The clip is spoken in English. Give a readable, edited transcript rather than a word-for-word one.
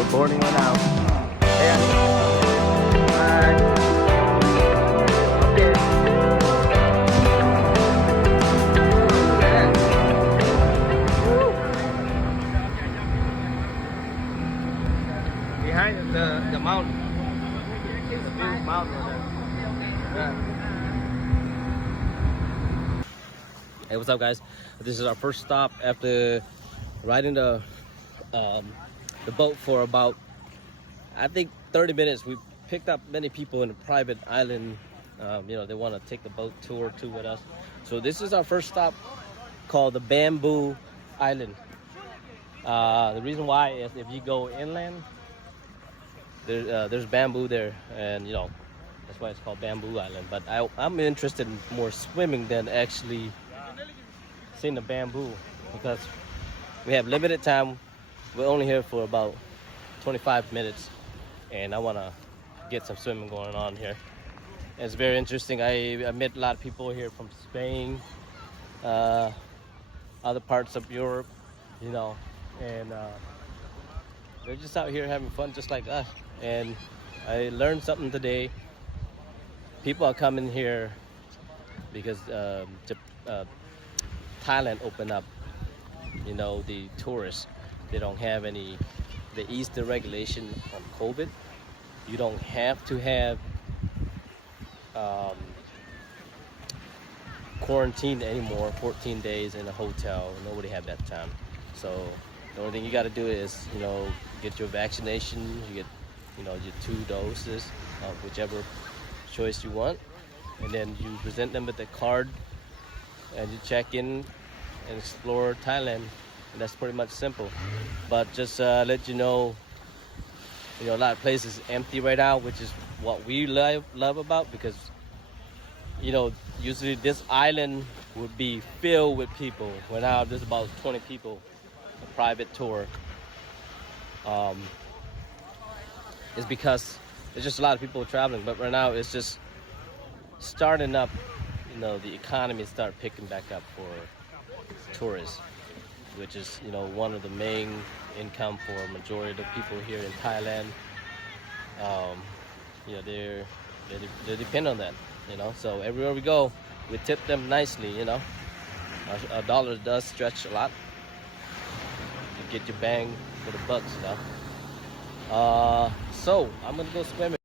we're boarding right now. And okay. Behind the mountain. The big mountain over there. Yeah. Hey, what's up, guys? This is our first stop after riding the boat for about, I think, 30 minutes. We picked up many people in a private island. You know, they want to take the boat tour too with us. So this is our first stop, called the Bamboo Island. The reason why is if you go inland, there's bamboo there, and you know that's why it's called Bamboo Island. But I'm interested in more swimming than actually seeing the bamboo, because we have limited time. We're only here for about 25 minutes, and I want to get some swimming going on here. It's very interesting. I met a lot of people here from Spain, other parts of Europe, you know, and they're just out here having fun just like us. And I learned something today. People are coming here because Thailand opened up, you know, the tourists. They don't have any, they eased the regulation on COVID. You don't have to have quarantine anymore, 14 days in a hotel. Nobody had that time. So the only thing you got to do is, you know, get your vaccination. You get, you know, your 2 doses of whichever choice you want. And then you present them with the card, and you check in and explore Thailand, and that's pretty much simple. But just let you know, a lot of places empty right now, which is what we love about, because you know, usually this island would be filled with people. Right now there's about 20 people, a private tour. It's because there's just a lot of people traveling, but right now it's just starting up. You know, the economy start picking back up for tourists, which is, you know, one of the main income for a majority of the people here in Thailand. You know, they depend on that, you know. So everywhere we go, we tip them nicely, you know. Our dollar does stretch a lot. You get your bang for the bucks, you know. So I'm gonna go swimming.